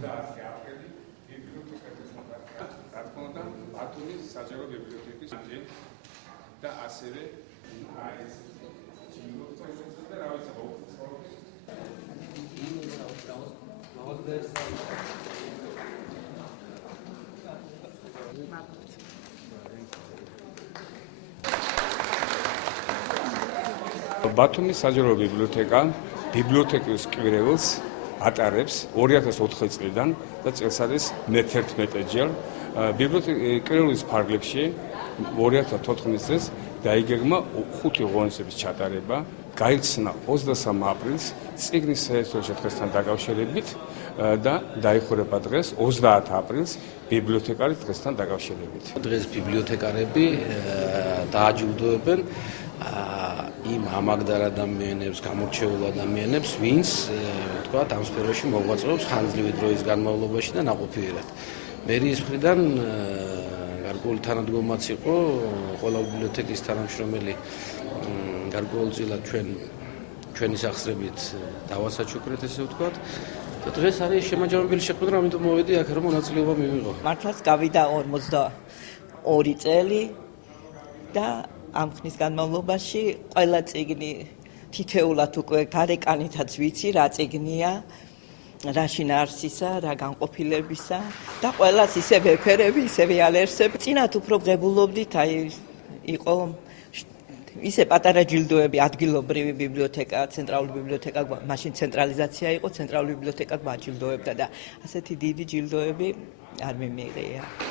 30 აპრილი ბიბლიოთეკის რა თქმა უნდა ბათუმის საჯარო ბიბლიოთეკის და ასევე ეს და რა ვიცი ბათუმის საჯარო ბიბლიოთეკა ბიბლიოთეკის კვლევის ატარებს 2004 წლიდან და წელს არის მე-11 ჯერ. ბიბლიოთეკის ფარგლებში 2014 წელს დაიგეგმა 5 ღონისძიების ჩატარება, გაიხსნა 23 აპრილს წიგნის საერთო შეხვედრასთან დაკავშირებით და დაიხურება დღეს 30 აპრილს ბიბლიოთეკარის დღესთან დაკავშირებით. დღეს ბიბლიოთეკარები დააჯილდოებენ იმ ამაგდარ ადამიანებს, გამორჩეულ ადამიანებს, ვინც თქვა ამ სფეროში მოღვაწეობს ხანძლივი დროის განმავლობაში და ნაყოფიერად. მერიის მხრიდან გარკვეული თანადგომაც იყო, ყველა ბიბლიოთეკის თანამშრომელი გარკვეულწილად ჩვენი სახსრებით დავასაჩუქრეთ, ესე ვთქვათ. და დღეს არის შემაჯამებელი შეხვედრა, ამიტომ მოვედი აქ რომ მონაწილეობა მივიღო. მართლაც გავიდა 42 წელი და ამ ხნის განმავლობაში ყველა წიგნი თითეულად უკვე გარეკანითაც ვიცი რა წიგნია, რა შინაარსისა, რა განყოფილებისა და ყველას ისევ ეფერები, ისევ ალერსები. წინათ უფრო ღებულობდით, აი იყო ისე პატარა ჯილდოები, ადგილობრივი ბიბლიოთეკა, ცენტრალური ბიბლიოთეკა, მაშინ ცენტრალიზაცია იყო, ცენტრალური ბიბლიოთეკა გვაჯილდოებდა და ასეთი დიდი ჯილდოები არ მიმიღია.